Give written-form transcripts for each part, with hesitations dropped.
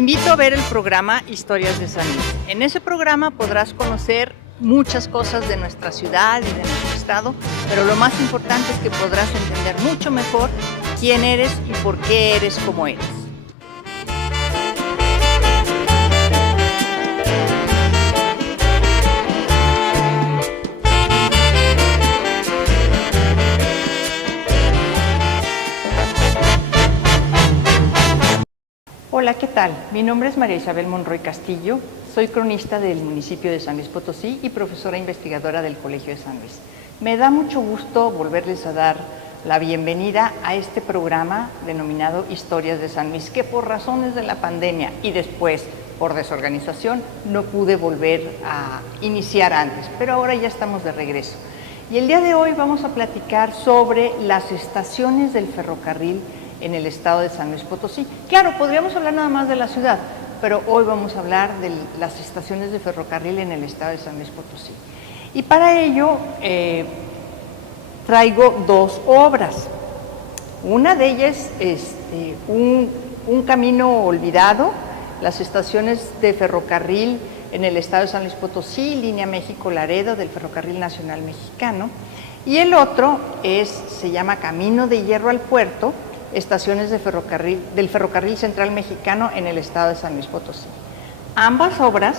invito a ver el programa Historias de San Luis. En ese programa podrás conocer muchas cosas de nuestra ciudad y de nuestro estado, pero lo más importante es que podrás entender mucho mejor quién eres y por qué eres como eres. Hola, ¿qué tal? Mi nombre es María Isabel Monroy Castillo, soy cronista del municipio de San Luis Potosí y profesora investigadora del Colegio de San Luis. Me da mucho gusto volverles a dar la bienvenida a este programa denominado Historias de San Luis, que por razones de la pandemia y después por desorganización no pude volver a iniciar antes, pero ahora ya estamos de regreso. Y el día de hoy vamos a platicar sobre las estaciones del ferrocarril en el estado de San Luis Potosí. Claro, podríamos hablar nada más de la ciudad, pero hoy vamos a hablar de las estaciones de ferrocarril en el estado de San Luis Potosí. Y para ello traigo dos obras. Una de ellas es un camino olvidado, las estaciones de ferrocarril en el estado de San Luis Potosí, línea México-Laredo del Ferrocarril Nacional Mexicano. Y el otro se llama Camino de Hierro al Puerto, estaciones de ferrocarril, del Ferrocarril Central Mexicano en el estado de San Luis Potosí. Ambas obras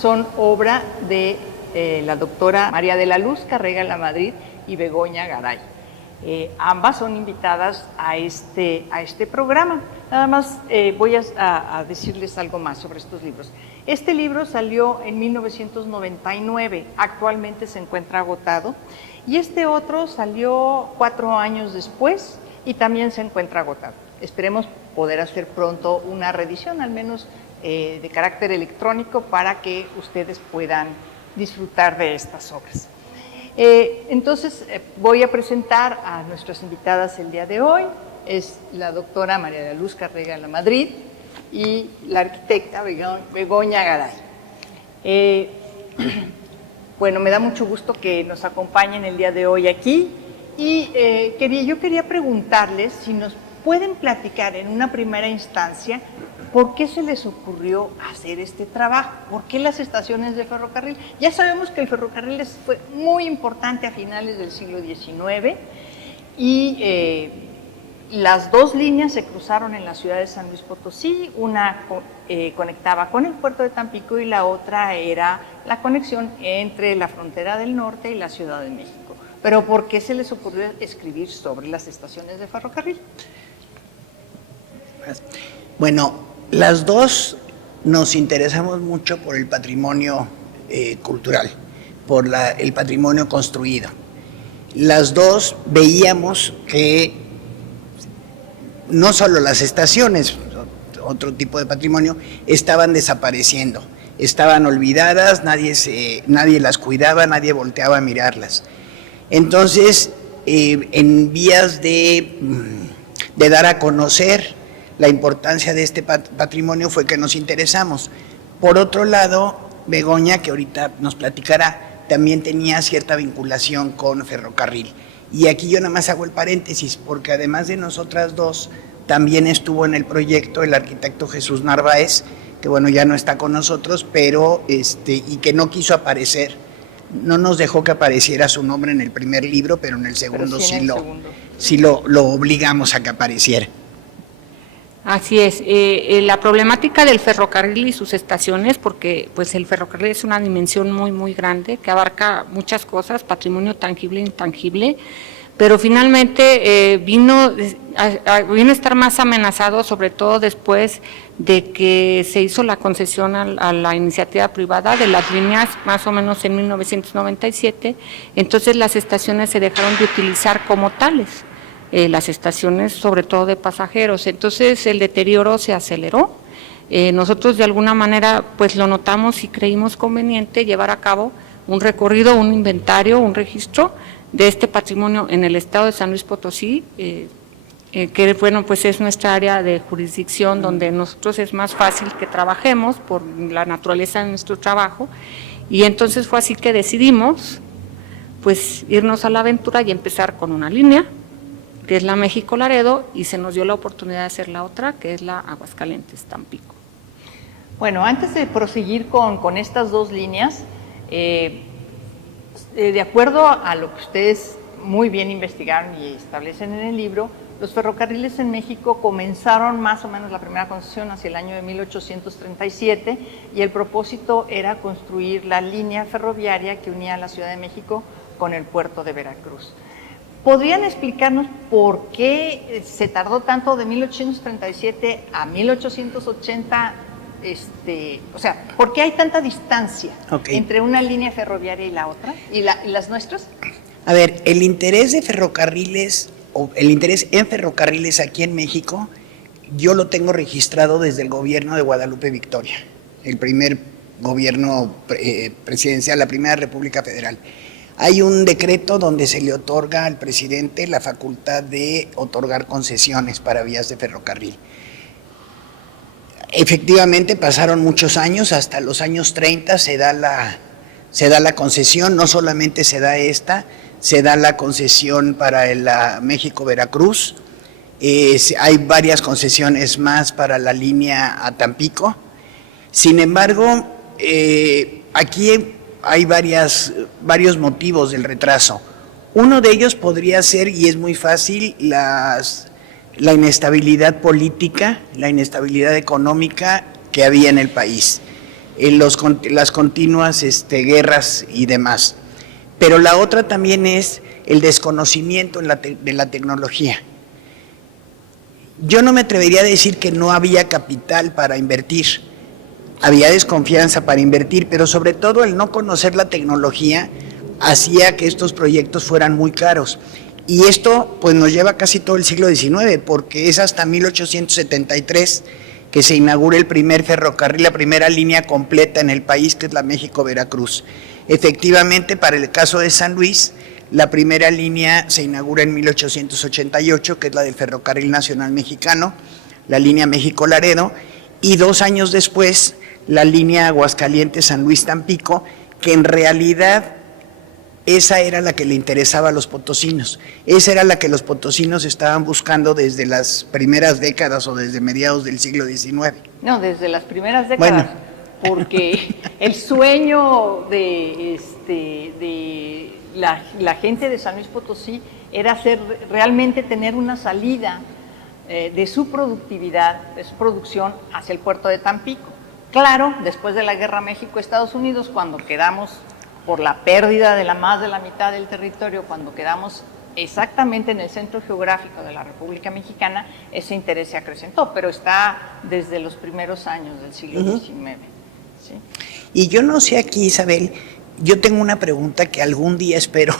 son obra de la doctora María de la Luz Carrega Lamadrid y Begoña Garay. Ambas son invitadas a este programa. Nada más voy a decirles algo más sobre estos libros. Este libro salió en 1999, actualmente se encuentra agotado, y este otro salió 4 años después, y también se encuentra agotado. Esperemos poder hacer pronto una reedición, al menos de carácter electrónico, para que ustedes puedan disfrutar de estas obras. Entonces, voy a presentar a nuestras invitadas el día de hoy. Es la doctora María de la Luz Carrega Lamadrid y la arquitecta Begoña Garay. Bueno, me da mucho gusto que nos acompañen el día de hoy aquí. Y yo quería preguntarles si nos pueden platicar en una primera instancia por qué se les ocurrió hacer este trabajo, por qué las estaciones de ferrocarril. Ya sabemos que el ferrocarril fue muy importante a finales del siglo XIX y las dos líneas se cruzaron en la ciudad de San Luis Potosí, una conectaba con el puerto de Tampico y la otra era la conexión entre la frontera del norte y la Ciudad de México. Pero ¿por qué se les ocurrió escribir sobre las estaciones de ferrocarril? Bueno, las dos nos interesamos mucho por el patrimonio cultural, por el patrimonio construido. Las dos veíamos que no solo las estaciones, otro tipo de patrimonio, estaban desapareciendo, estaban olvidadas, nadie las cuidaba, nadie volteaba a mirarlas. Entonces, en vías de dar a conocer la importancia de este patrimonio fue que nos interesamos. Por otro lado, Begoña, que ahorita nos platicará, también tenía cierta vinculación con ferrocarril. Y aquí yo nada más hago el paréntesis, porque además de nosotras dos, también estuvo en el proyecto el arquitecto Jesús Narváez, que bueno, ya no está con nosotros, pero y que no quiso aparecer. No nos dejó que apareciera su nombre en el primer libro, pero en el segundo sí lo obligamos a que apareciera. Así es, la problemática del ferrocarril y sus estaciones, porque pues el ferrocarril es una dimensión muy muy grande que abarca muchas cosas, patrimonio tangible e intangible, pero finalmente vino a estar más amenazado, sobre todo después de que se hizo la concesión a la iniciativa privada de las líneas más o menos en 1997, entonces las estaciones se dejaron de utilizar como tales, las estaciones sobre todo de pasajeros, entonces el deterioro se aceleró. Nosotros de alguna manera pues lo notamos y creímos conveniente llevar a cabo un recorrido, un inventario, un registro de este patrimonio en el estado de San Luis Potosí, que bueno, pues es nuestra área de jurisdicción donde nosotros es más fácil que trabajemos por la naturaleza de nuestro trabajo, y entonces fue así que decidimos pues irnos a la aventura y empezar con una línea, que es la México-Laredo, y se nos dio la oportunidad de hacer la otra, que es la Aguascalientes-Tampico. Bueno, antes de proseguir con estas dos líneas, de acuerdo a lo que ustedes muy bien investigaron y establecen en el libro, los ferrocarriles en México comenzaron más o menos la primera concesión hacia el año de 1837 y el propósito era construir la línea ferroviaria que unía la Ciudad de México con el puerto de Veracruz. ¿Podrían explicarnos por qué se tardó tanto de 1837 a 1880? O sea, ¿por qué hay tanta distancia entre una línea ferroviaria y la otra? ¿Y las nuestras? A ver, el interés de ferrocarriles, o el interés en ferrocarriles aquí en México, yo lo tengo registrado desde el gobierno de Guadalupe Victoria, el primer gobierno presidencial, la primera República Federal. Hay un decreto donde se le otorga al presidente la facultad de otorgar concesiones para vías de ferrocarril. Efectivamente pasaron muchos años, hasta los años 30 se da la concesión, no solamente se da esta, se da la concesión para la México-Veracruz, hay varias concesiones más para la línea a Tampico. Sin embargo, aquí hay varios motivos del retraso. Uno de ellos podría ser, y es muy fácil, la inestabilidad política, la inestabilidad económica que había en el país, las continuas guerras y demás. Pero la otra también es el desconocimiento de la tecnología. Yo no me atrevería a decir que no había capital para invertir, había desconfianza para invertir, pero sobre todo el no conocer la tecnología hacía que estos proyectos fueran muy caros. Y esto pues nos lleva casi todo el siglo XIX, porque es hasta 1873 que se inaugura el primer ferrocarril, la primera línea completa en el país, que es la México-Veracruz. Efectivamente, para el caso de San Luis, la primera línea se inaugura en 1888, que es la del Ferrocarril Nacional Mexicano, la línea México-Laredo, y 2 años después, la línea Aguascalientes-San Luis-Tampico, que en realidad esa era la que le interesaba a los potosinos, esa era la que los potosinos estaban buscando desde las primeras décadas o desde mediados del siglo XIX. No, desde las primeras décadas, porque el sueño de la gente de San Luis Potosí era realmente tener una salida de su productividad, de su producción hacia el puerto de Tampico. Claro, después de la guerra México-Estados Unidos, cuando quedamos por la pérdida de más de la mitad del territorio, cuando quedamos exactamente en el centro geográfico de la República Mexicana, ese interés se acrecentó, pero está desde los primeros años del siglo XIX. ¿Sí? Y yo no sé aquí, Isabel, yo tengo una pregunta que algún día espero,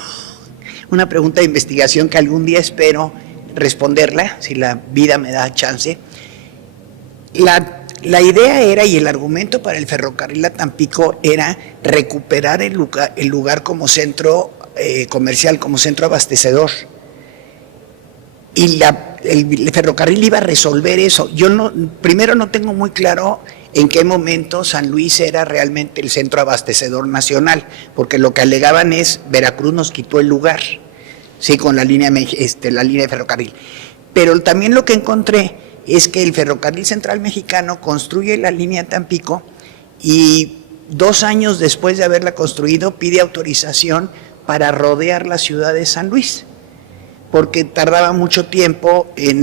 una pregunta de investigación que algún día espero responderla, si la vida me da chance. La idea era, y el argumento para el ferrocarril a Tampico era recuperar el lugar como centro comercial, como centro abastecedor. Y el ferrocarril iba a resolver eso. Primero no tengo muy claro en qué momento San Luis era realmente el centro abastecedor nacional, porque lo que alegaban es Veracruz nos quitó el lugar, sí, con la línea de ferrocarril. Pero también lo que encontré es que el Ferrocarril Central Mexicano construye la línea Tampico y 2 años después de haberla construido pide autorización para rodear la ciudad de San Luis, porque tardaba mucho tiempo en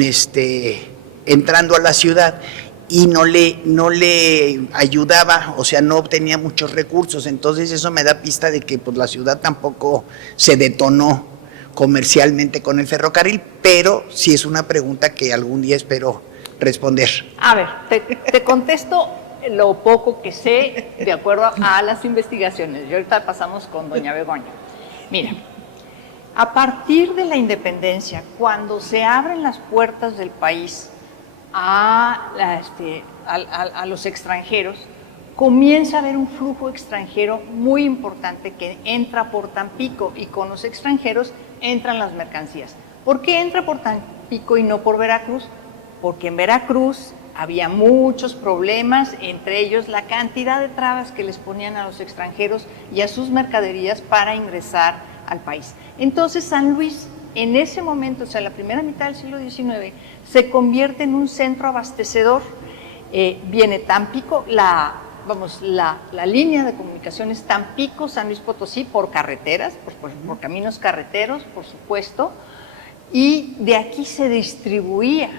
entrando a la ciudad y no le ayudaba, o sea, no obtenía muchos recursos. Entonces eso me da pista de que pues, la ciudad tampoco se detonó comercialmente con el ferrocarril, pero sí es una pregunta que algún día espero responder. A ver, te contesto lo poco que sé de acuerdo a las investigaciones. Y ahorita pasamos con doña Begoña. Mira, a partir de la independencia, cuando se abren las puertas del país a los extranjeros, comienza a haber un flujo extranjero muy importante que entra por Tampico, y con los extranjeros entran las mercancías. ¿Por qué entra por Tampico y no por Veracruz? Porque en Veracruz había muchos problemas, entre ellos la cantidad de trabas que les ponían a los extranjeros y a sus mercaderías para ingresar al país. Entonces San Luis, en ese momento, o sea, la primera mitad del siglo XIX, se convierte en un centro abastecedor viene Tampico, la línea de comunicaciones Tampico-San Luis Potosí por carreteras, por caminos carreteros, por supuesto, y de aquí se distribuía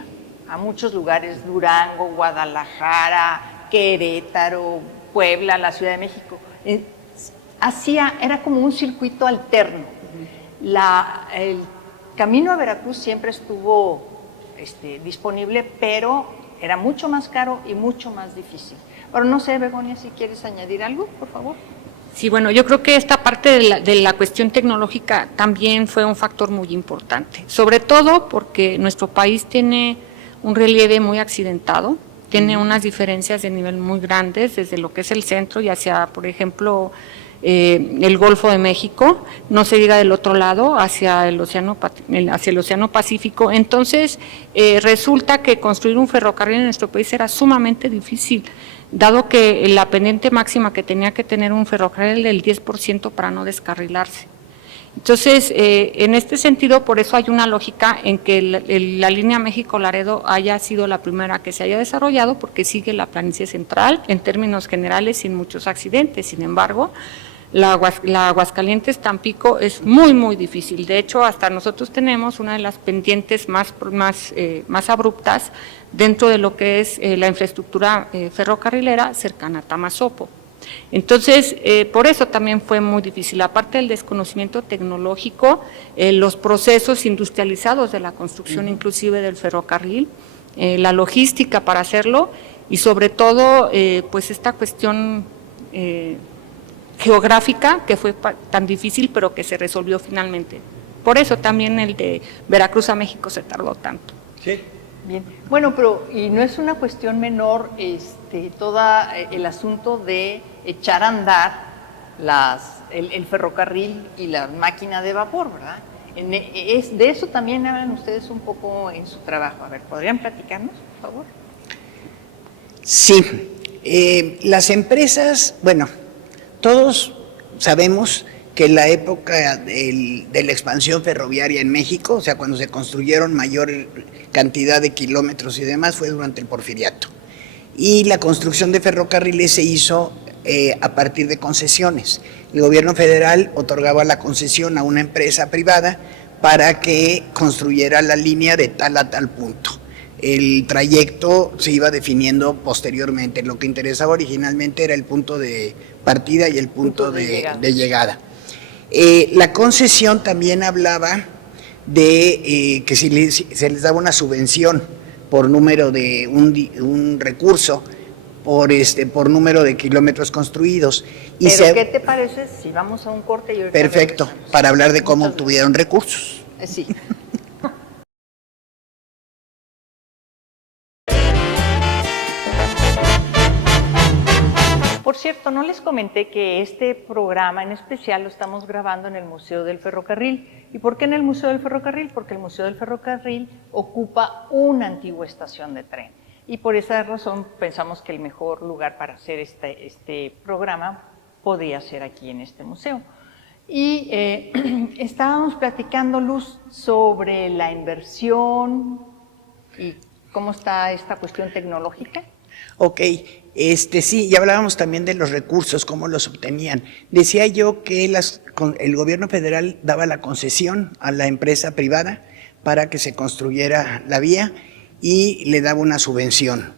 a muchos lugares, Durango, Guadalajara, Querétaro, Puebla, la Ciudad de México. Era como un circuito alterno. El camino a Veracruz siempre estuvo disponible, pero era mucho más caro y mucho más difícil. Ahora, no sé, Begonia, si quieres añadir algo, por favor. Sí, bueno, yo creo que esta parte de la cuestión tecnológica también fue un factor muy importante, sobre todo porque nuestro país tiene un relieve muy accidentado, tiene unas diferencias de nivel muy grandes desde lo que es el centro y hacia, por ejemplo, el Golfo de México, no se diga del otro lado, hacia el Océano Pacífico. Entonces, resulta que construir un ferrocarril en nuestro país era sumamente difícil, dado que la pendiente máxima que tenía que tener un ferrocarril era del 10% para no descarrilarse. Entonces, en este sentido, por eso hay una lógica en que la línea México-Laredo haya sido la primera que se haya desarrollado, porque sigue la planicie central, en términos generales, sin muchos accidentes. Sin embargo, la Aguascalientes-Tampico es muy, muy difícil. De hecho, hasta nosotros tenemos una de las pendientes más abruptas dentro de lo que es la infraestructura ferrocarrilera cercana a Tamazopo. Entonces, por eso también fue muy difícil, aparte del desconocimiento tecnológico, los procesos industrializados de la construcción inclusive del ferrocarril, la logística para hacerlo y sobre todo pues esta cuestión geográfica que fue tan difícil pero que se resolvió finalmente. Por eso también el de Veracruz a México se tardó tanto. Sí. Bien, bueno, pero y no es una cuestión menor todo el asunto de echar a andar el ferrocarril y la máquina de vapor, ¿verdad? De eso también hablan ustedes un poco en su trabajo. A ver, ¿podrían platicarnos, por favor? Sí, las empresas, bueno, todos sabemos que en la época de la expansión ferroviaria en México, o sea, cuando se construyeron mayor cantidad de kilómetros y demás, fue durante el Porfiriato. Y la construcción de ferrocarriles se hizo a partir de concesiones. El gobierno federal otorgaba la concesión a una empresa privada para que construyera la línea de tal a tal punto. El trayecto se iba definiendo posteriormente. Lo que interesaba originalmente era el punto de partida y el punto de llegada. La concesión también hablaba de que se les daba una subvención por número de un recurso, por número de kilómetros construidos. Pero ¿qué te parece si vamos a un corte? Y perfecto, regresamos para hablar de cómo obtuvieron recursos. Sí. Por cierto, no les comenté que este programa en especial lo estamos grabando en el Museo del Ferrocarril. ¿Y por qué en el Museo del Ferrocarril? Porque el Museo del Ferrocarril ocupa una antigua estación de tren. Y por esa razón pensamos que el mejor lugar para hacer este programa podría ser aquí en este museo. Y estábamos platicando, Luz, sobre la inversión y cómo está esta cuestión tecnológica. Ok, sí, ya hablábamos también de los recursos, cómo los obtenían. Decía yo que el gobierno federal daba la concesión a la empresa privada para que se construyera la vía y le daba una subvención,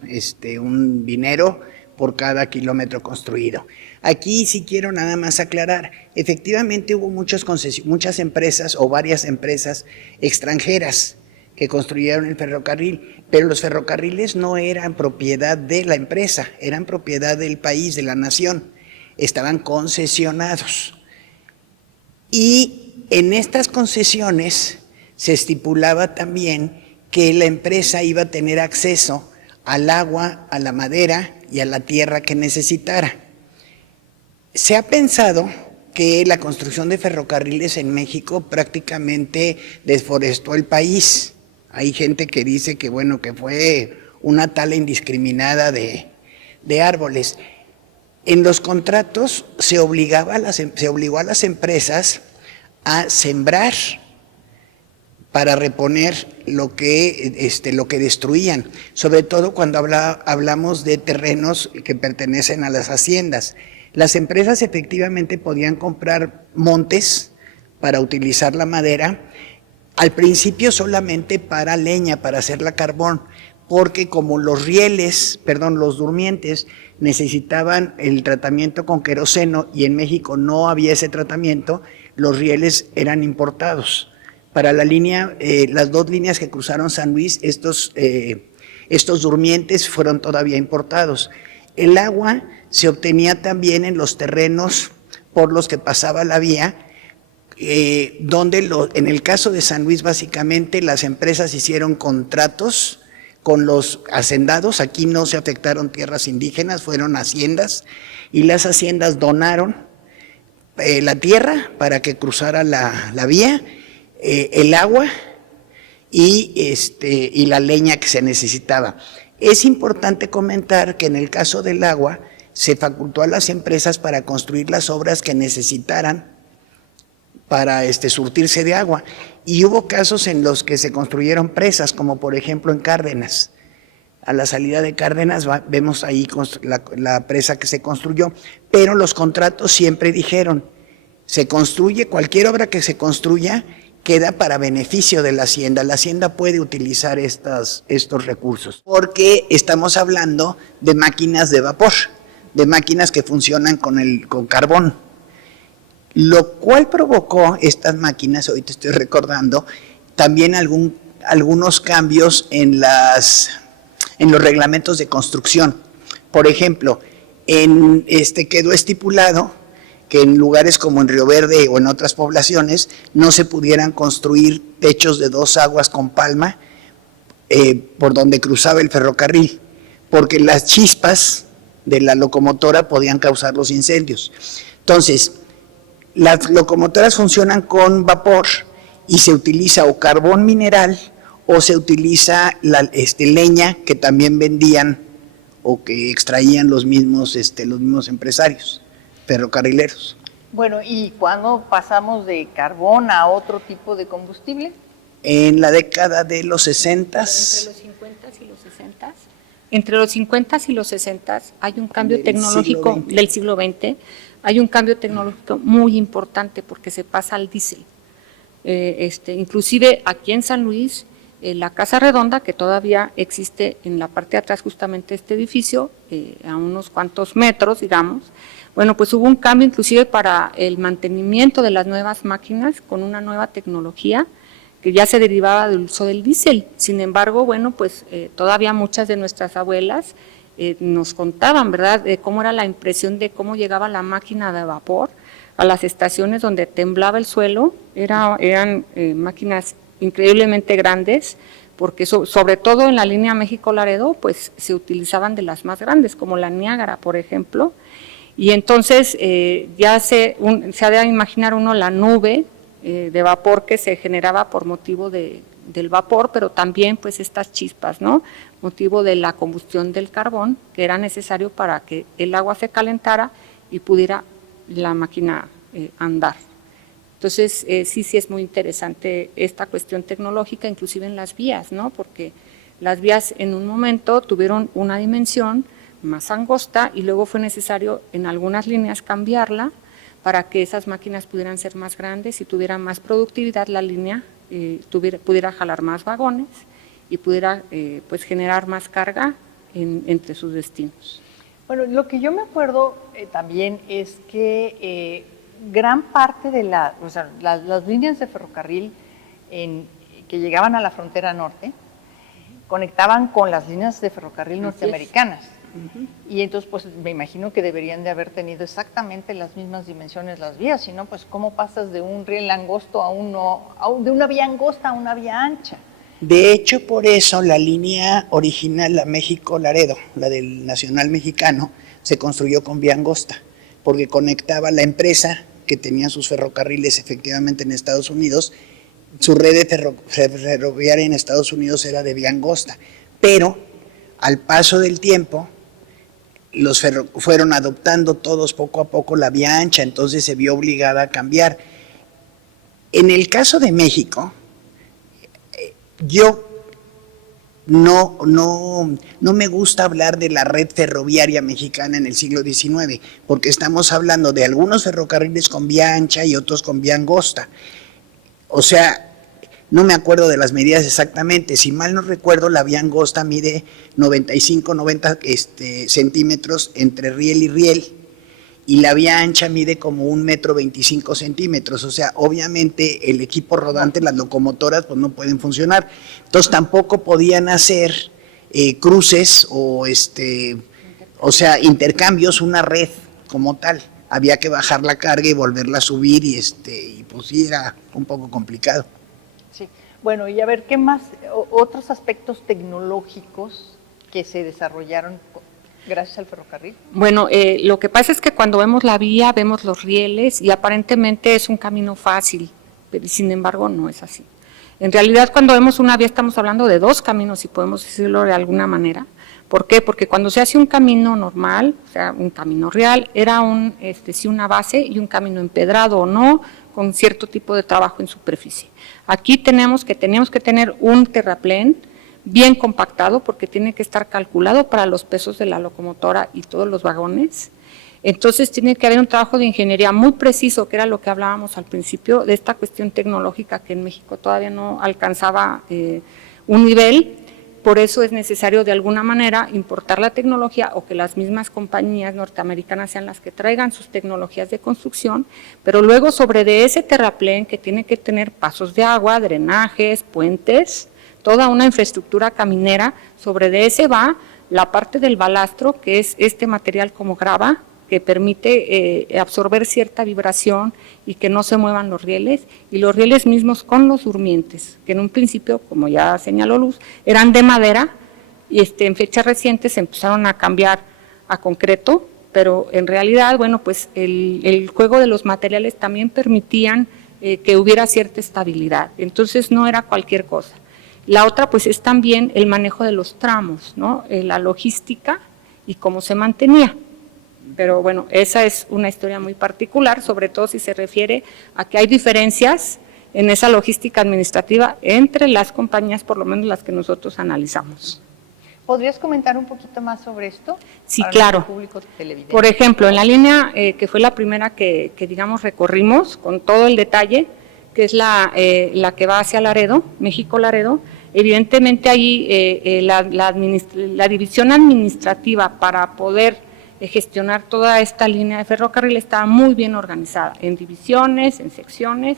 un dinero por cada kilómetro construido. Aquí sí quiero nada más aclarar, efectivamente hubo muchas empresas o varias empresas extranjeras que construyeron el ferrocarril, pero los ferrocarriles no eran propiedad de la empresa, eran propiedad del país, de la nación, estaban concesionados. Y en estas concesiones se estipulaba también que la empresa iba a tener acceso al agua, a la madera y a la tierra que necesitara. Se ha pensado que la construcción de ferrocarriles en México prácticamente desforestó el país. Hay gente que dice que, bueno, que fue una tala indiscriminada de árboles. En los contratos se obligó a las empresas a sembrar para reponer lo que destruían, sobre todo cuando hablamos de terrenos que pertenecen a las haciendas. Las empresas efectivamente podían comprar montes para utilizar la madera, al principio solamente para leña, para hacerla carbón, porque como los durmientes necesitaban el tratamiento con queroseno y en México no había ese tratamiento, los rieles eran importados. Para la línea, las 2 líneas que cruzaron San Luis, estos durmientes fueron todavía importados. El agua se obtenía también en los terrenos por los que pasaba la vía, en el caso de San Luis básicamente las empresas hicieron contratos con los hacendados. Aquí no se afectaron tierras indígenas, fueron haciendas, y las haciendas donaron la tierra para que cruzara la vía, el agua y la leña que se necesitaba. Es importante comentar que en el caso del agua se facultó a las empresas para construir las obras que necesitaran para surtirse de agua, y hubo casos en los que se construyeron presas, como por ejemplo en Cárdenas. A la salida de Cárdenas vemos ahí la presa que se construyó, pero los contratos siempre dijeron, se construye, cualquier obra que se construya queda para beneficio de la hacienda puede utilizar estos recursos, porque estamos hablando de máquinas de vapor, de máquinas que funcionan con carbón, lo cual provocó estas máquinas, ahorita estoy recordando, también algunos cambios en los reglamentos de construcción. Por ejemplo, quedó estipulado que en lugares como en Río Verde o en otras poblaciones no se pudieran construir techos de 2 aguas con palma por donde cruzaba el ferrocarril, porque las chispas de la locomotora podían causar los incendios. Entonces, las locomotoras funcionan con vapor y se utiliza o carbón mineral o se utiliza leña que también vendían o que extraían los mismos empresarios ferrocarrileros. Bueno, ¿y cuándo pasamos de carbón a otro tipo de combustible? En la década de los 60. Entre los 50 y los 60. Entre los 50 y los 60 hay un cambio tecnológico del siglo XX. Hay un cambio tecnológico muy importante porque se pasa al diésel. Inclusive aquí en San Luis, la Casa Redonda, que todavía existe en la parte de atrás justamente de este edificio, a unos cuantos metros, digamos, bueno, pues hubo un cambio inclusive para el mantenimiento de las nuevas máquinas con una nueva tecnología que ya se derivaba del uso del diésel. Sin embargo, bueno, pues todavía muchas de nuestras abuelas nos contaban, ¿verdad?, de cómo era la impresión de cómo llegaba la máquina de vapor a las estaciones donde temblaba el suelo. Eran máquinas increíblemente grandes, porque sobre todo en la línea México-Laredo, pues se utilizaban de las más grandes, como la Niágara, por ejemplo, y entonces ya se ha de imaginar uno la nube de vapor que se generaba por motivo del vapor, pero también pues estas chispas, ¿no?, motivo de la combustión del carbón, que era necesario para que el agua se calentara y pudiera la máquina andar. Entonces, sí es muy interesante esta cuestión tecnológica, inclusive en las vías, ¿no?, porque las vías en un momento tuvieron una dimensión más angosta y luego fue necesario en algunas líneas cambiarla para que esas máquinas pudieran ser más grandes y tuviera más productividad la línea, pudiera jalar más vagones y pudiera pues generar más carga entre sus destinos. Bueno, lo que yo me acuerdo también es que gran parte de las líneas de ferrocarril que llegaban a la frontera norte conectaban con las líneas de ferrocarril norteamericanas. Y entonces, pues me imagino que deberían de haber tenido exactamente las mismas dimensiones las vías, si no, pues ¿cómo pasas de un riel angosto de una vía angosta a una vía ancha? De hecho, por eso la línea original, la México-Laredo, la del Nacional Mexicano, se construyó con vía angosta, porque conectaba la empresa que tenía sus ferrocarriles efectivamente en Estados Unidos, su red ferroviaria en Estados Unidos era de vía angosta, pero al paso del tiempo fueron adoptando todos poco a poco la vía ancha, entonces se vio obligada a cambiar. En el caso de México, yo no me gusta hablar de la red ferroviaria mexicana en el siglo XIX, porque estamos hablando de algunos ferrocarriles con vía ancha y otros con vía angosta. O sea, no me acuerdo de las medidas exactamente, si mal no recuerdo, la vía angosta mide 90 centímetros entre riel y riel, y la vía ancha mide como 1,25 metros, o sea, obviamente el equipo rodante, las locomotoras, pues no pueden funcionar, entonces tampoco podían hacer cruces o sea, intercambios, una red como tal, había que bajar la carga y volverla a subir y pues sí, era un poco complicado. Sí, bueno, y a ver, ¿qué más, otros aspectos tecnológicos que se desarrollaron gracias al ferrocarril? Bueno, lo que pasa es que cuando vemos la vía, vemos los rieles y aparentemente es un camino fácil, pero sin embargo no es así. En realidad, cuando vemos una vía estamos hablando de dos caminos, si podemos decirlo de alguna manera. ¿Por qué? Porque cuando se hace un camino normal, o sea, un camino real, era sí una base y un camino empedrado o no, con cierto tipo de trabajo en superficie. Aquí teníamos que tener un terraplén bien compactado porque tiene que estar calculado para los pesos de la locomotora y todos los vagones. Entonces tiene que haber un trabajo de ingeniería muy preciso, que era lo que hablábamos al principio, de esta cuestión tecnológica que en México todavía no alcanzaba un nivel. Por eso es necesario de alguna manera importar la tecnología o que las mismas compañías norteamericanas sean las que traigan sus tecnologías de construcción, pero luego sobre de ese terraplén que tiene que tener pasos de agua, drenajes, puentes, toda una infraestructura caminera, sobre de ese va la parte del balastro, que es este material como grava, que permite absorber cierta vibración y que no se muevan los rieles, y los rieles mismos con los durmientes, que en un principio, como ya señaló Luz, eran de madera, y en fechas recientes se empezaron a cambiar a concreto, pero en realidad, bueno, pues el juego de los materiales también permitían que hubiera cierta estabilidad, entonces no era cualquier cosa. La otra, pues, es también el manejo de los tramos, ¿no? La logística y cómo se mantenía. Pero bueno, esa es una historia muy particular, sobre todo si se refiere a que hay diferencias en esa logística administrativa entre las compañías, por lo menos las que nosotros analizamos. ¿Podrías comentar un poquito más sobre esto? Sí, claro. Por ejemplo, en la línea que fue la primera que digamos recorrimos con todo el detalle, que es la que va hacia Laredo, México-Laredo, evidentemente ahí la división administrativa para poder gestionar toda esta línea de ferrocarril estaba muy bien organizada, en divisiones, en secciones,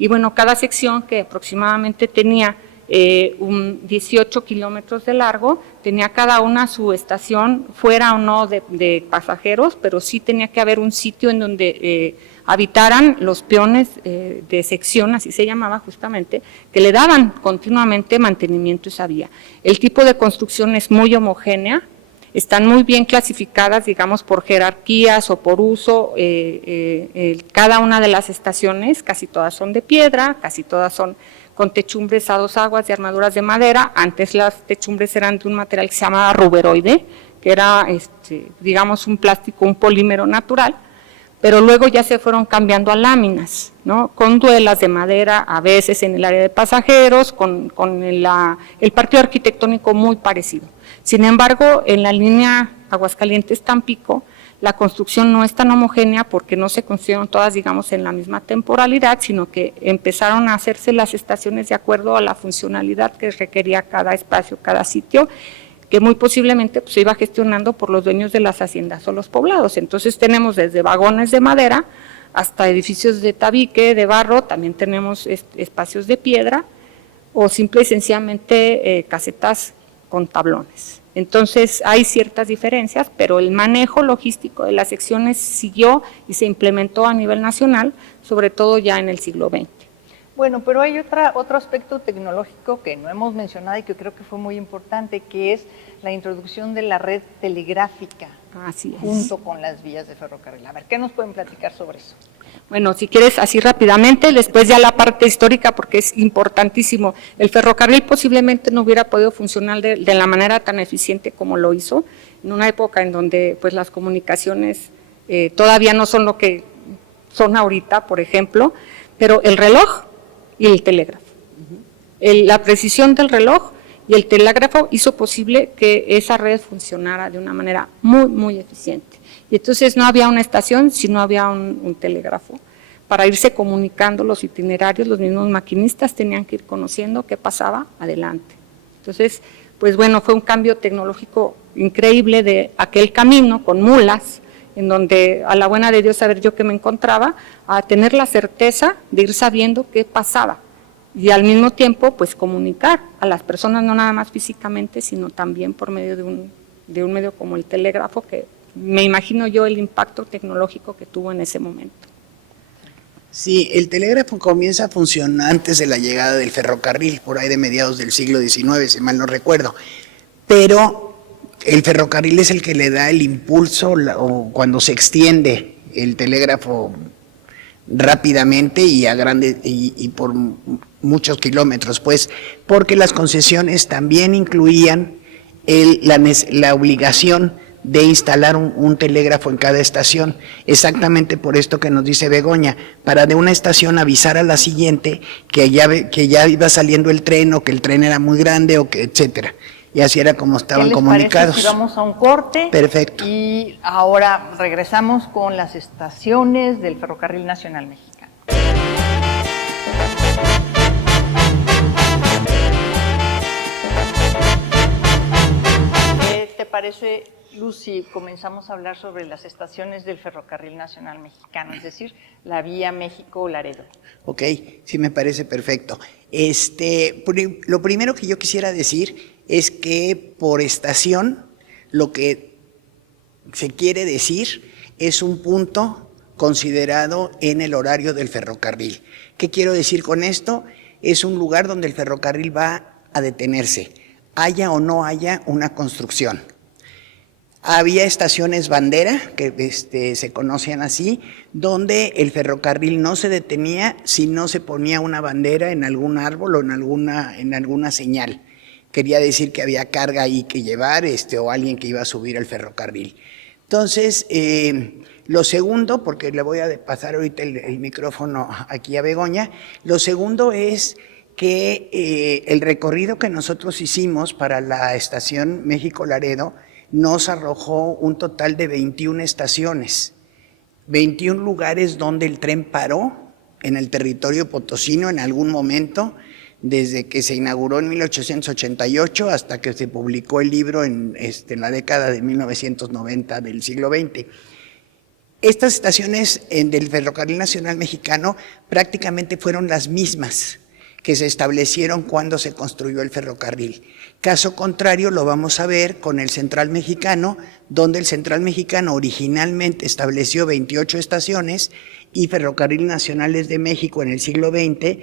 y bueno, cada sección que aproximadamente tenía 18 kilómetros de largo, tenía cada una su estación, fuera o no de pasajeros, pero sí tenía que haber un sitio en donde habitaran los peones de sección, así se llamaba justamente, que le daban continuamente mantenimiento a esa vía. El tipo de construcción es muy homogénea, están muy bien clasificadas, digamos, por jerarquías o por uso, cada una de las estaciones, casi todas son de piedra, casi todas son con techumbres a dos aguas y armaduras de madera. Antes las techumbres eran de un material que se llamaba ruberoide, que era, digamos, un plástico, un polímero natural, pero luego ya se fueron cambiando a láminas, ¿no? Con duelas de madera, a veces en el área de pasajeros, con el partido arquitectónico muy parecido. Sin embargo, en la línea Aguascalientes-Tampico, la construcción no es tan homogénea porque no se construyeron todas, digamos, en la misma temporalidad, sino que empezaron a hacerse las estaciones de acuerdo a la funcionalidad que requería cada espacio, cada sitio, que muy posiblemente pues, se iba gestionando por los dueños de las haciendas o los poblados. Entonces tenemos desde vagones de madera hasta edificios de tabique, de barro, también tenemos espacios de piedra o simple y sencillamente casetas con tablones. Entonces hay ciertas diferencias, pero el manejo logístico de las secciones siguió y se implementó a nivel nacional, sobre todo ya en el siglo XX. Bueno, pero hay otro aspecto tecnológico que no hemos mencionado y que creo que fue muy importante, que es la introducción de la red telegráfica. Así es. Junto con las vías de ferrocarril. A ver, ¿qué nos pueden platicar sobre eso? Bueno, si quieres así rápidamente, después ya la parte histórica porque es importantísimo. El ferrocarril posiblemente no hubiera podido funcionar de la manera tan eficiente como lo hizo, en una época en donde pues las comunicaciones todavía no son lo que son ahorita, por ejemplo, pero el reloj y el telégrafo. La precisión del reloj y el telégrafo hizo posible que esa red funcionara de una manera muy, muy eficiente. Y entonces no había una estación, sino había un telégrafo. Para irse comunicando los itinerarios, los mismos maquinistas tenían que ir conociendo qué pasaba adelante. Entonces, pues bueno, fue un cambio tecnológico increíble de aquel camino con mulas, en donde a la buena de Dios saber yo que me encontraba, a tener la certeza de ir sabiendo qué pasaba. Y al mismo tiempo, pues comunicar a las personas, no nada más físicamente, sino también por medio de un medio como el telégrafo, que me imagino yo el impacto tecnológico que tuvo en ese momento. Sí, el telégrafo comienza a funcionar antes de la llegada del ferrocarril, por ahí de mediados del siglo XIX, si mal no recuerdo. Pero el ferrocarril es el que le da el impulso o cuando se extiende el telégrafo rápidamente y a grande y por muchos kilómetros, pues, porque las concesiones también incluían la obligación de instalar un telégrafo en cada estación, exactamente por esto que nos dice Begoña, para de una estación avisar a la siguiente que ya iba saliendo el tren, o que el tren era muy grande, o que etcétera. Y así era como estaban comunicados. Si vamos a un corte. Perfecto. Y ahora regresamos con las estaciones del Ferrocarril Nacional Mexicano. ¿Qué te parece, Lucy? Comenzamos a hablar sobre las estaciones del Ferrocarril Nacional Mexicano, es decir, la vía México-Laredo. Ok, sí, me parece perfecto. Lo primero que yo quisiera decir es que por estación lo que se quiere decir es un punto considerado en el horario del ferrocarril. ¿Qué quiero decir con esto? Es un lugar donde el ferrocarril va a detenerse, haya o no haya una construcción. Había estaciones bandera, que se conocían así, donde el ferrocarril no se detenía si no se ponía una bandera en algún árbol o en alguna señal. Quería decir que había carga ahí que llevar, o alguien que iba a subir al ferrocarril. Entonces, lo segundo, porque le voy a pasar ahorita el micrófono aquí a Begoña, lo segundo es que el recorrido que nosotros hicimos para la estación México-Laredo nos arrojó un total de 21 estaciones, 21 lugares donde el tren paró en el territorio potosino en algún momento, desde que se inauguró en 1888 hasta que se publicó el libro en la década de 1990 del siglo XX. Estas estaciones del Ferrocarril Nacional Mexicano prácticamente fueron las mismas que se establecieron cuando se construyó el ferrocarril. Caso contrario lo vamos a ver con el Central Mexicano, donde el Central Mexicano originalmente estableció 28 estaciones y Ferrocarril Nacionales de México en el siglo XX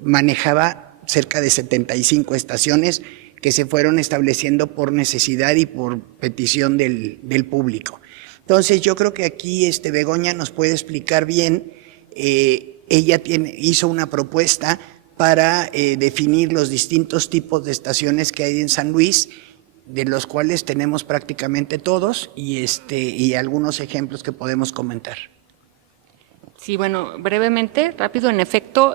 manejaba cerca de 75 estaciones que se fueron estableciendo por necesidad y por petición del público. Entonces yo creo que aquí Begoña nos puede explicar bien. Ella hizo una propuesta para definir los distintos tipos de estaciones que hay en San Luis, de los cuales tenemos prácticamente todos y algunos ejemplos que podemos comentar. Sí, bueno, brevemente, rápido, en efecto,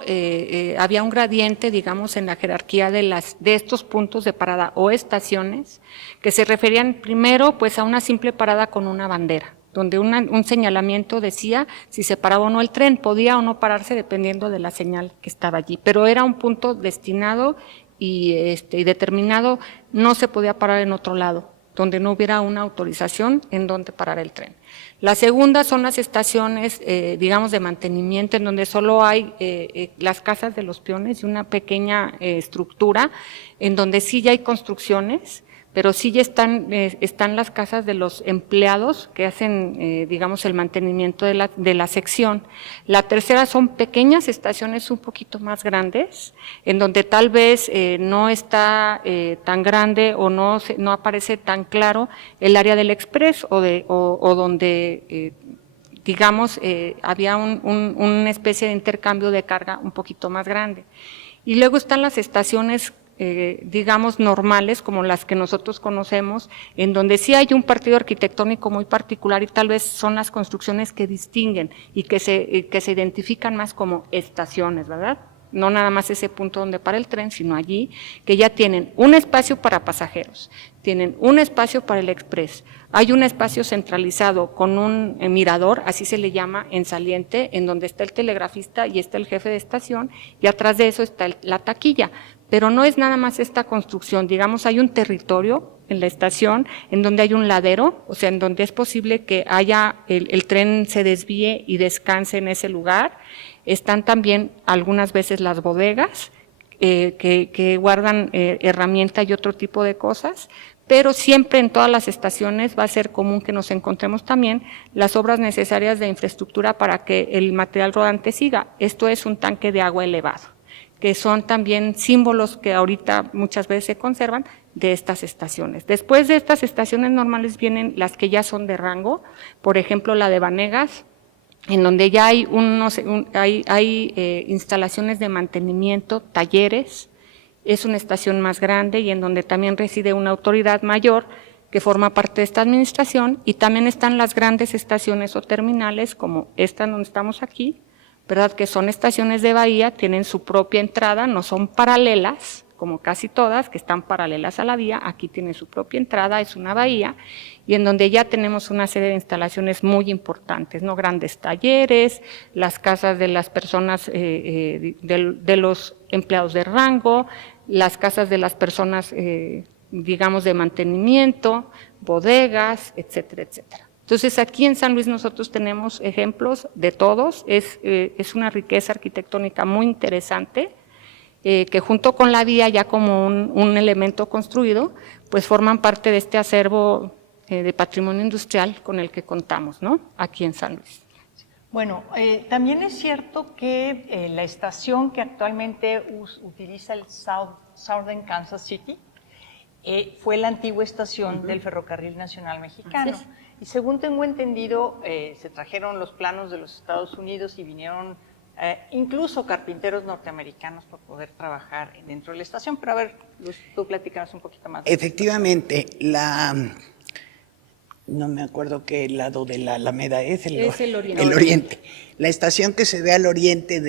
había un gradiente, digamos, en la jerarquía de estos puntos de parada o estaciones que se referían primero pues a una simple parada con una bandera, donde un señalamiento decía si se paraba o no el tren, podía o no pararse dependiendo de la señal que estaba allí, pero era un punto destinado y determinado, no se podía parar en otro lado, donde no hubiera una autorización en donde parar el tren. La segunda son las estaciones, digamos, de mantenimiento, en donde solo hay las casas de los peones y una pequeña estructura, en donde sí ya hay construcciones, pero sí ya están las casas de los empleados que hacen, digamos, el mantenimiento de la sección. La tercera son pequeñas estaciones un poquito más grandes, en donde tal vez no está tan grande o no aparece tan claro el área del express o donde digamos, había una especie de intercambio de carga un poquito más grande. Y luego están las estaciones digamos, normales, como las que nosotros conocemos, en donde sí hay un partido arquitectónico muy particular y tal vez son las construcciones que distinguen y que se identifican más como estaciones, ¿verdad? no nada más ese punto donde para el tren, sino allí, que ya tienen un espacio para pasajeros, tienen un espacio para el express, hay un espacio centralizado con un mirador, así se le llama, en saliente, en donde está el telegrafista y está el jefe de estación, y atrás de eso está la taquilla. Pero no es nada más esta construcción, digamos, hay un territorio en la estación en donde hay un ladero, o sea, en donde es posible que haya el tren se desvíe y descanse en ese lugar. Están también algunas veces las bodegas que guardan herramienta y otro tipo de cosas, pero siempre en todas las estaciones va a ser común que nos encontremos también las obras necesarias de infraestructura para que el material rodante siga. Esto es un tanque de agua elevado, que son también símbolos que ahorita muchas veces se conservan de estas estaciones. Después de estas estaciones normales vienen las que ya son de rango, por ejemplo la de Vanegas, en donde ya hay instalaciones de mantenimiento, talleres, es una estación más grande y en donde también reside una autoridad mayor que forma parte de esta administración, y también están las grandes estaciones o terminales como esta donde estamos aquí, ¿verdad? Que son estaciones de bahía, tienen su propia entrada, no son paralelas, como casi todas, que están paralelas a la vía, aquí tiene su propia entrada, es una bahía, y en donde ya tenemos una serie de instalaciones muy importantes, ¿no? Grandes talleres, las casas de las personas, de los empleados de rango, las casas de las personas, digamos, de mantenimiento, bodegas, etcétera, etcétera. Entonces, aquí en San Luis nosotros tenemos ejemplos de todos, es una riqueza arquitectónica muy interesante, que junto con la vía ya como un elemento construido, pues forman parte de este acervo de patrimonio industrial con el que contamos, ¿no? Aquí en San Luis. Bueno, también es cierto que la estación que actualmente utiliza el Southern Kansas City fue la antigua estación del Ferrocarril Nacional Mexicano. Y según tengo entendido, se trajeron los planos de los Estados Unidos y vinieron incluso carpinteros norteamericanos para poder trabajar dentro de la estación. Pero a ver, Luz, tú platícanos un poquito más. Efectivamente, no me acuerdo qué lado de la Alameda es el oriente. El oriente. La estación que se ve al oriente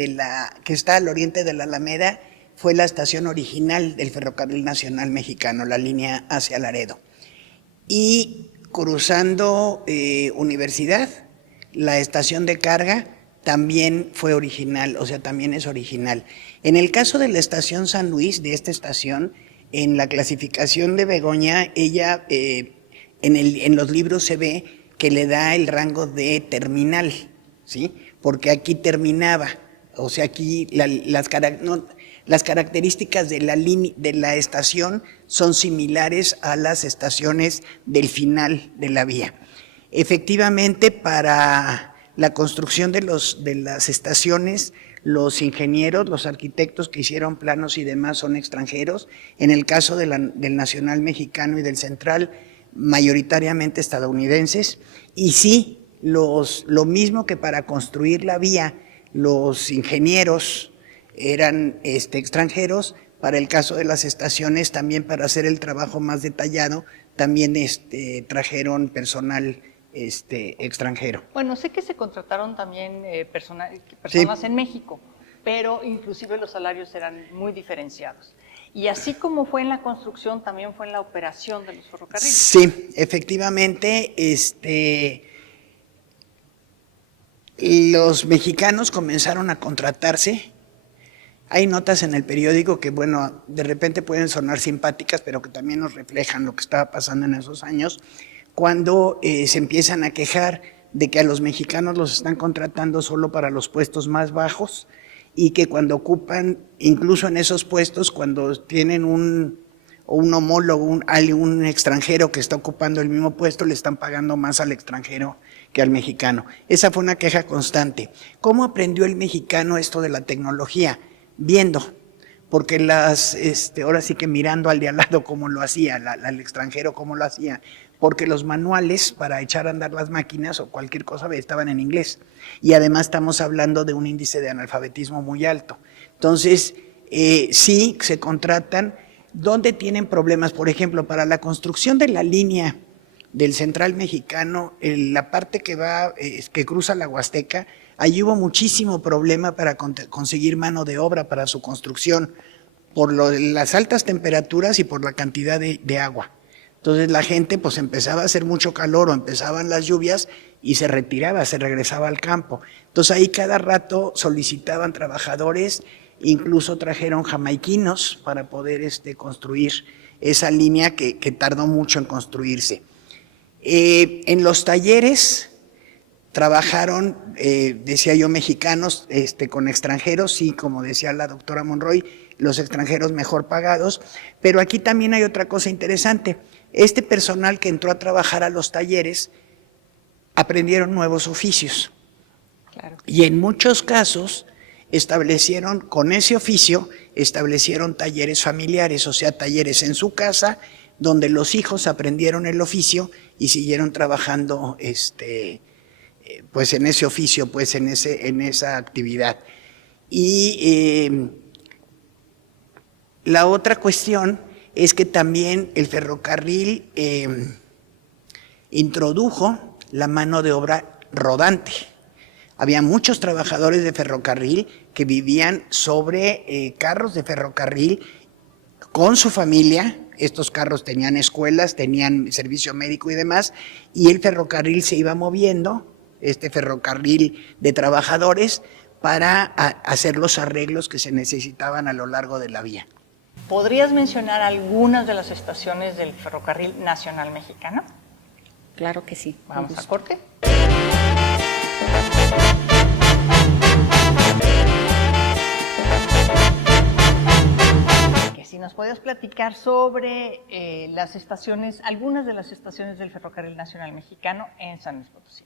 que está al oriente de la Alameda fue la estación original del Ferrocarril Nacional Mexicano, la línea hacia Laredo. Y cruzando Universidad, la estación de carga también fue original, o sea, también es original. En el caso de la estación San Luis, de esta estación, en la clasificación de Begoña, ella en los libros se ve que le da el rango de terminal, ¿sí? Porque aquí terminaba, o sea, aquí las características de la estación son similares a las estaciones del final de la vía. Efectivamente, para la construcción de las estaciones, los ingenieros, los arquitectos que hicieron planos y demás son extranjeros. En el caso del Nacional Mexicano y del Central, mayoritariamente estadounidenses. Y sí, lo mismo que para construir la vía, los ingenieros eran extranjeros. Para el caso de las estaciones, también para hacer el trabajo más detallado, también trajeron personal extranjero. Bueno, sé que se contrataron también personas sí, en México, pero inclusive los salarios eran muy diferenciados. Y así como fue en la construcción, también fue en la operación de los ferrocarriles. Sí, efectivamente, los mexicanos comenzaron a contratarse. Hay notas en el periódico que, bueno, de repente pueden sonar simpáticas, pero que también nos reflejan lo que estaba pasando en esos años, cuando se empiezan a quejar de que a los mexicanos los están contratando solo para los puestos más bajos y que cuando ocupan, incluso en esos puestos, cuando tienen un homólogo, un extranjero que está ocupando el mismo puesto, le están pagando más al extranjero que al mexicano. Esa fue una queja constante. ¿Cómo aprendió el mexicano esto de la tecnología? Viendo, porque ahora sí que mirando al de al lado cómo lo hacía, al extranjero cómo lo hacía, porque los manuales para echar a andar las máquinas o cualquier cosa estaban en inglés. Y además estamos hablando de un índice de analfabetismo muy alto. Entonces, sí, se contratan. ¿Dónde tienen problemas? Por ejemplo, para la construcción de la línea del Central Mexicano, la parte que va, que cruza la Huasteca, allí hubo muchísimo problema para conseguir mano de obra para su construcción, por las altas temperaturas y por la cantidad de agua. Entonces la gente pues empezaba a hacer mucho calor o empezaban las lluvias y se retiraba, se regresaba al campo. Entonces ahí cada rato solicitaban trabajadores, incluso trajeron jamaiquinos para poder construir esa línea que tardó mucho en construirse. En los talleres trabajaron, decía yo, mexicanos con extranjeros, sí, como decía la doctora Monroy, los extranjeros mejor pagados, pero aquí también hay otra cosa interesante. Este personal que entró a trabajar a los talleres aprendieron nuevos oficios. Claro. Y en muchos casos establecieron, con ese oficio, establecieron talleres familiares, o sea, talleres en su casa, donde los hijos aprendieron el oficio y siguieron trabajando pues en ese oficio, pues en esa actividad. Y la otra cuestión es que también el ferrocarril introdujo la mano de obra rodante. Había muchos trabajadores de ferrocarril que vivían sobre carros de ferrocarril con su familia. Estos carros tenían escuelas, tenían servicio médico y demás, y el ferrocarril se iba moviendo, este ferrocarril de trabajadores, para hacer los arreglos que se necesitaban a lo largo de la vía. ¿Podrías mencionar algunas de las estaciones del Ferrocarril Nacional Mexicano? Claro que sí. Vamos a corte. Que si nos podías platicar sobre las estaciones, algunas de las estaciones del Ferrocarril Nacional Mexicano en San Luis Potosí.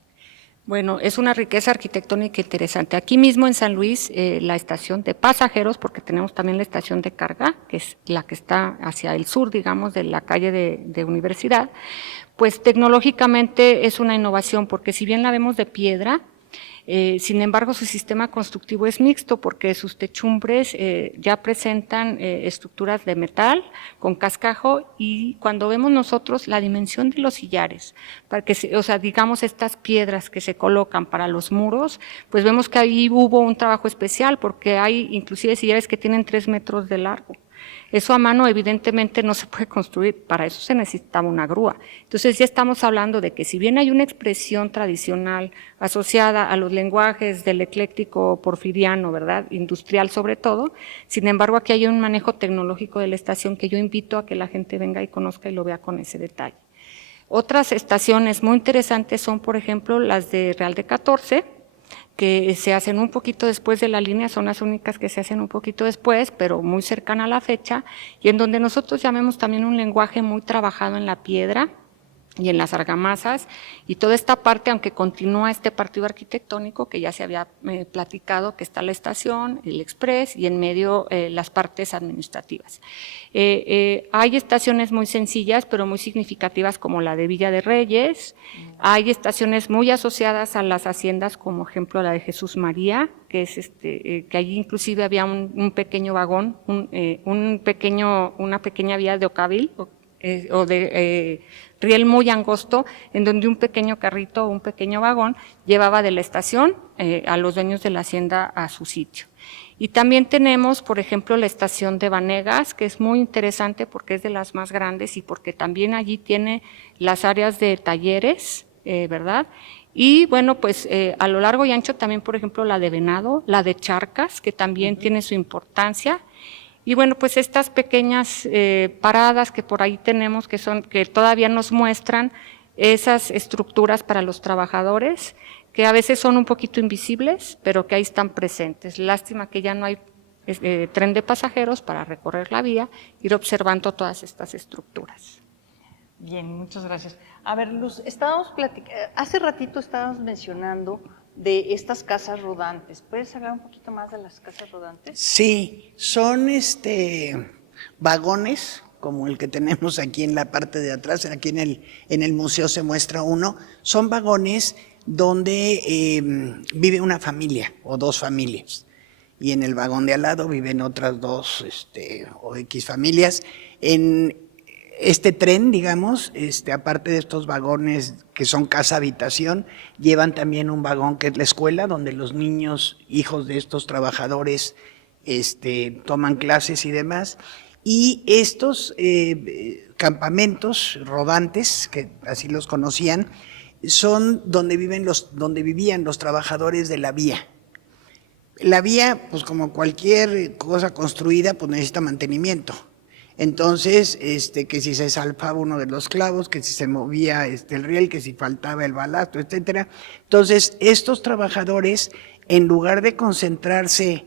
Bueno, es una riqueza arquitectónica interesante. Aquí mismo en San Luis, la estación de pasajeros, porque tenemos también la estación de carga, que es la que está hacia el sur, digamos, de la calle de Universidad, pues tecnológicamente es una innovación, porque si bien la vemos de piedra, sin embargo su sistema constructivo es mixto, porque sus techumbres ya presentan estructuras de metal con cascajo, y cuando vemos nosotros la dimensión de los sillares, para que o sea, digamos estas piedras que se colocan para los muros, pues vemos que ahí hubo un trabajo especial, porque hay inclusive sillares que tienen 3 metros de largo. Eso a mano evidentemente no se puede construir, para eso se necesitaba una grúa. Entonces ya estamos hablando de que si bien hay una expresión tradicional asociada a los lenguajes del ecléctico porfiriano, ¿verdad?, industrial sobre todo, sin embargo aquí hay un manejo tecnológico de la estación que yo invito a que la gente venga y conozca y lo vea con ese detalle. Otras estaciones muy interesantes son, por ejemplo, las de Real de 14, que se hacen un poquito después de la línea, son las únicas que se hacen un poquito después, pero muy cercana a la fecha, y en donde nosotros llamemos también un lenguaje muy trabajado en la piedra y en las argamasas, y toda esta parte, aunque continúa este partido arquitectónico que ya se había platicado, que está la estación, el express, y en medio las partes administrativas. Hay estaciones muy sencillas, pero muy significativas, como la de Villa de Reyes. Hay estaciones muy asociadas a las haciendas, como ejemplo la de Jesús María, que es que allí inclusive había un pequeño vagón, una pequeña vía de Ocavil, o de riel muy angosto, en donde un pequeño carrito o un pequeño vagón llevaba de la estación a los dueños de la hacienda a su sitio. Y también tenemos, por ejemplo, la estación de Vanegas, que es muy interesante porque es de las más grandes y porque también allí tiene las áreas de talleres, ¿verdad? Y bueno, pues a lo largo y ancho también, por ejemplo, la de Venado, la de Charcas, que también tiene su importancia. Y bueno, pues estas pequeñas paradas que por ahí tenemos, que todavía nos muestran esas estructuras para los trabajadores, que a veces son un poquito invisibles, pero que ahí están presentes. Lástima que ya no hay tren de pasajeros para recorrer la vía, ir observando todas estas estructuras. Bien, muchas gracias. A ver, Luz, hace ratito estábamos mencionando de estas casas rodantes. ¿Puedes hablar un poquito más de las casas rodantes? Sí, son vagones, como el que tenemos aquí en la parte de atrás, aquí en el museo se muestra uno. Son vagones donde vive una familia o 2 familias, y en el vagón de al lado viven otras 2 o X familias. este tren, digamos, aparte de estos vagones que son casa-habitación, llevan también un vagón que es la escuela, donde los niños, hijos de estos trabajadores, toman clases y demás. Y estos campamentos rodantes, que así los conocían, son donde vivían los trabajadores de la vía. La vía, pues como cualquier cosa construida, pues necesita mantenimiento. Entonces, que si se salpaba uno de los clavos, que si se movía el riel, que si faltaba el balasto, etcétera. Entonces, estos trabajadores, en lugar de concentrarse,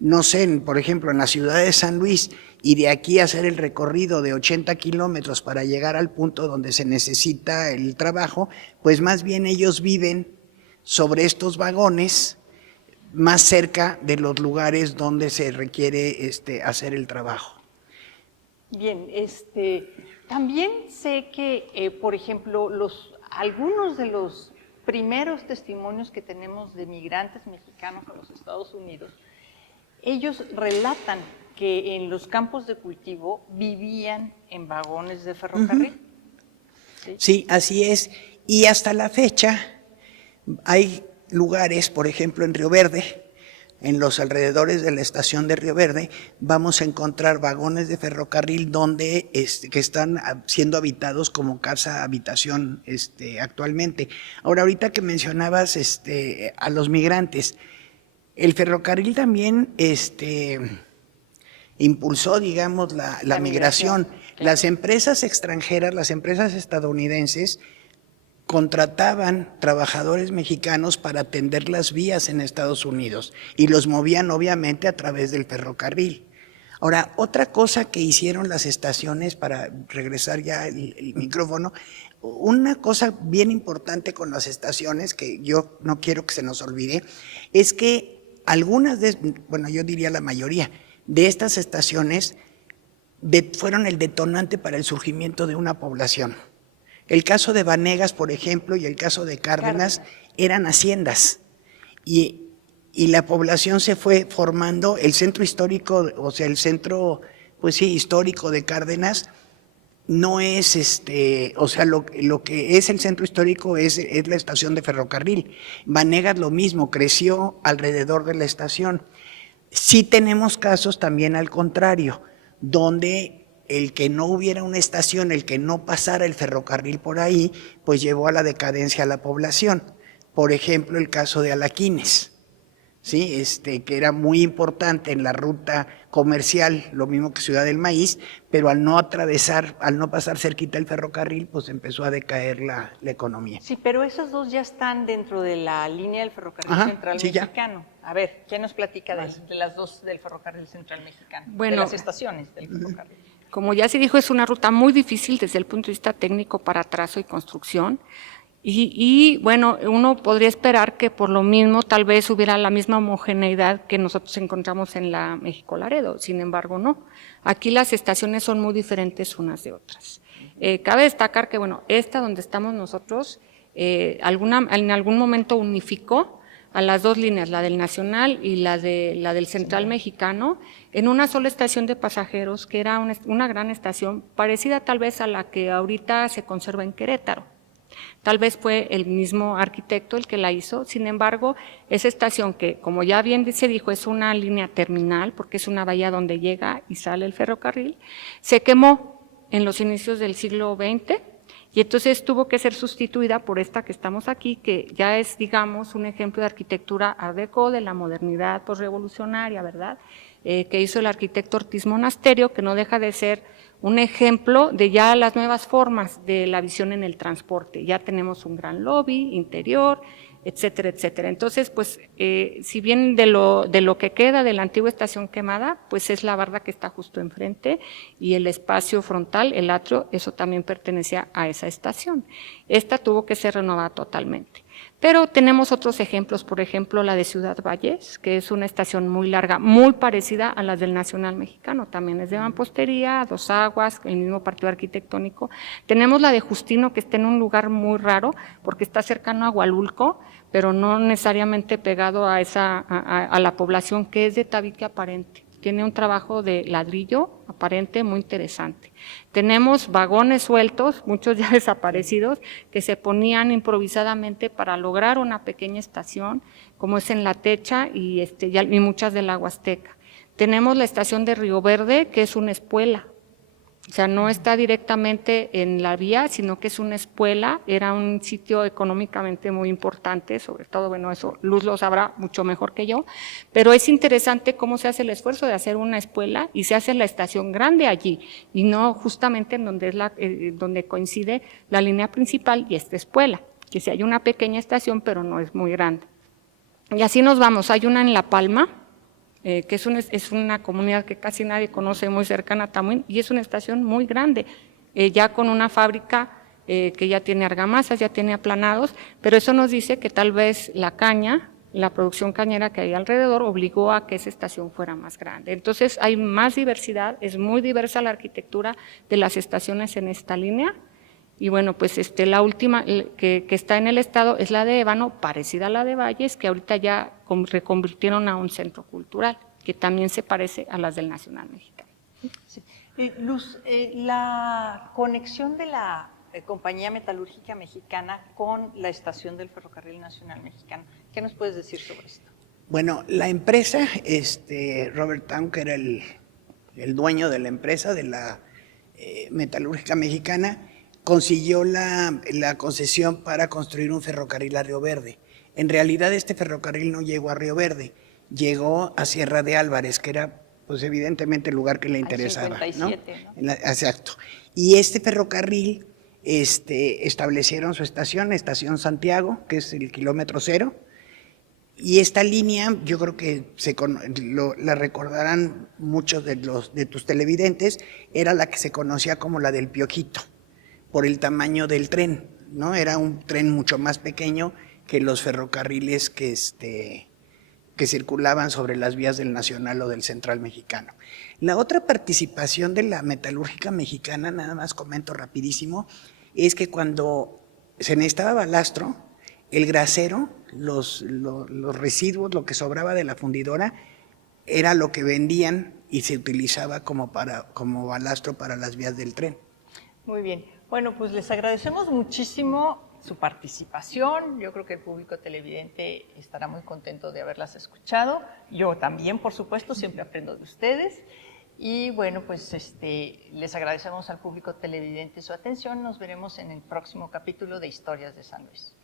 no sé, por ejemplo, en la ciudad de San Luis, y de aquí hacer el recorrido de 80 kilómetros para llegar al punto donde se necesita el trabajo, pues más bien ellos viven sobre estos vagones, más cerca de los lugares donde se requiere hacer el trabajo. Bien, también sé que, por ejemplo, algunos de los primeros testimonios que tenemos de migrantes mexicanos a los Estados Unidos, ellos relatan que en los campos de cultivo vivían en vagones de ferrocarril. Sí, así es. Y hasta la fecha hay lugares, por ejemplo, en Río Verde, en los alrededores de la estación de Río Verde, vamos a encontrar vagones de ferrocarril donde que están siendo habitados como casa-habitación actualmente. Ahora, ahorita que mencionabas a los migrantes, el ferrocarril también impulsó, digamos, la migración. Claro. Las empresas extranjeras, las empresas estadounidenses, contrataban trabajadores mexicanos para atender las vías en Estados Unidos y los movían obviamente a través del ferrocarril. Ahora, otra cosa que hicieron las estaciones, para regresar ya el micrófono, una cosa bien importante con las estaciones que yo no quiero que se nos olvide, es que algunas yo diría la mayoría de estas estaciones fueron el detonante para el surgimiento de una población. El caso de Vanegas, por ejemplo, y el caso de Cárdenas eran haciendas y la población se fue formando. El centro histórico, o sea, el centro, pues sí, histórico de Cárdenas no es o sea, lo que es el centro histórico es la estación de ferrocarril. Vanegas lo mismo, creció alrededor de la estación. Sí tenemos casos también al contrario, donde el que no hubiera una estación, el que no pasara el ferrocarril por ahí, pues llevó a la decadencia a la población. Por ejemplo, el caso de Alaquines, ¿sí? Que era muy importante en la ruta comercial, lo mismo que Ciudad del Maíz, pero al no pasar cerquita el ferrocarril, pues empezó a decaer la economía. Sí, pero esos dos ya están dentro de la línea del ferrocarril central mexicano. Ya. A ver, ¿quién nos platica de las dos del ferrocarril central mexicano? Bueno, de las estaciones del ferrocarril. Como ya se dijo, es una ruta muy difícil desde el punto de vista técnico para trazo y construcción. Y bueno, uno podría esperar que por lo mismo tal vez hubiera la misma homogeneidad que nosotros encontramos en la México-Laredo. Sin embargo, no. Aquí las estaciones son muy diferentes unas de otras. Cabe destacar que, bueno, esta donde estamos nosotros, en algún momento unificó a las dos líneas, la del Nacional y la del Central Mexicano, en una sola estación de pasajeros, que era una gran estación, parecida tal vez a la que ahorita se conserva en Querétaro. Tal vez fue el mismo arquitecto el que la hizo. Sin embargo, esa estación que, como ya bien se dijo, es una línea terminal, porque es una bahía donde llega y sale el ferrocarril, se quemó en los inicios del siglo XX, y entonces tuvo que ser sustituida por esta que estamos aquí, que ya es, digamos, un ejemplo de arquitectura art déco, de la modernidad posrevolucionaria, ¿verdad? Que hizo el arquitecto Ortiz Monasterio, que no deja de ser un ejemplo de ya las nuevas formas de la visión en el transporte. Ya tenemos un gran lobby interior, etcétera, etcétera. Entonces, pues, si bien de lo que queda de la antigua estación quemada, pues es la barda que está justo enfrente, y el espacio frontal, el atrio, eso también pertenecía a esa estación. Esta tuvo que ser renovada totalmente. Pero tenemos otros ejemplos, por ejemplo, la de Ciudad Valles, que es una estación muy larga, muy parecida a las del Nacional Mexicano, también es de mampostería, dos aguas, el mismo partido arquitectónico. Tenemos la de Justino, que está en un lugar muy raro, porque está cercano a Hualulco, pero no necesariamente pegado a la población, que es de tabique aparente. Tiene un trabajo de ladrillo aparente muy interesante. Tenemos vagones sueltos, muchos ya desaparecidos, que se ponían improvisadamente para lograr una pequeña estación, como es en La Techa y muchas de la Huasteca. Tenemos la estación de Río Verde, que es una espuela. O sea, no está directamente en la vía, sino que es una espuela, era un sitio económicamente muy importante, sobre todo, bueno, eso Luz lo sabrá mucho mejor que yo, pero es interesante cómo se hace el esfuerzo de hacer una espuela y se hace la estación grande allí, y no justamente en donde, donde coincide la línea principal y esta espuela, que sí hay una pequeña estación, pero no es muy grande. Y así nos vamos, hay una en La Palma, que es una comunidad que casi nadie conoce, muy cercana a Tamuín, y es una estación muy grande, ya con una fábrica que ya tiene argamasas, ya tiene aplanados, pero eso nos dice que tal vez la caña, la producción cañera que hay alrededor, obligó a que esa estación fuera más grande. Entonces hay más diversidad, es muy diversa la arquitectura de las estaciones en esta línea, y bueno, pues la última que está en el estado es la de Ébano, parecida a la de Valles, que ahorita ya reconvirtieron a un centro cultural, que también se parece a las del Nacional Mexicano. Sí. Luz, la conexión de la Compañía Metalúrgica Mexicana con la estación del Ferrocarril Nacional Mexicano, ¿qué nos puedes decir sobre esto? Bueno, la empresa, Robert Town, que era el dueño de la empresa, de la Metalúrgica Mexicana, consiguió la concesión para construir un ferrocarril a Río Verde. En realidad este ferrocarril no llegó a Río Verde, llegó a Sierra de Álvarez, que era pues evidentemente el lugar que le interesaba. 57, ¿no? Exacto. Y este ferrocarril establecieron su estación, Estación Santiago, que es el kilómetro 0, y esta línea, yo creo que la recordarán muchos de tus televidentes, era la que se conocía como la del Piojito, por el tamaño del tren, ¿no? Era un tren mucho más pequeño que los ferrocarriles que circulaban sobre las vías del Nacional o del Central Mexicano. La otra participación de la Metalúrgica Mexicana, nada más comento rapidísimo, es que cuando se necesitaba balastro, el grasero, los residuos, lo que sobraba de la fundidora, era lo que vendían y se utilizaba como balastro para las vías del tren. Muy bien. Bueno, pues les agradecemos muchísimo su participación. Yo creo que el público televidente estará muy contento de haberlas escuchado. Yo también, por supuesto, siempre aprendo de ustedes. Y bueno, pues les agradecemos al público televidente su atención. Nos veremos en el próximo capítulo de Historias de San Luis.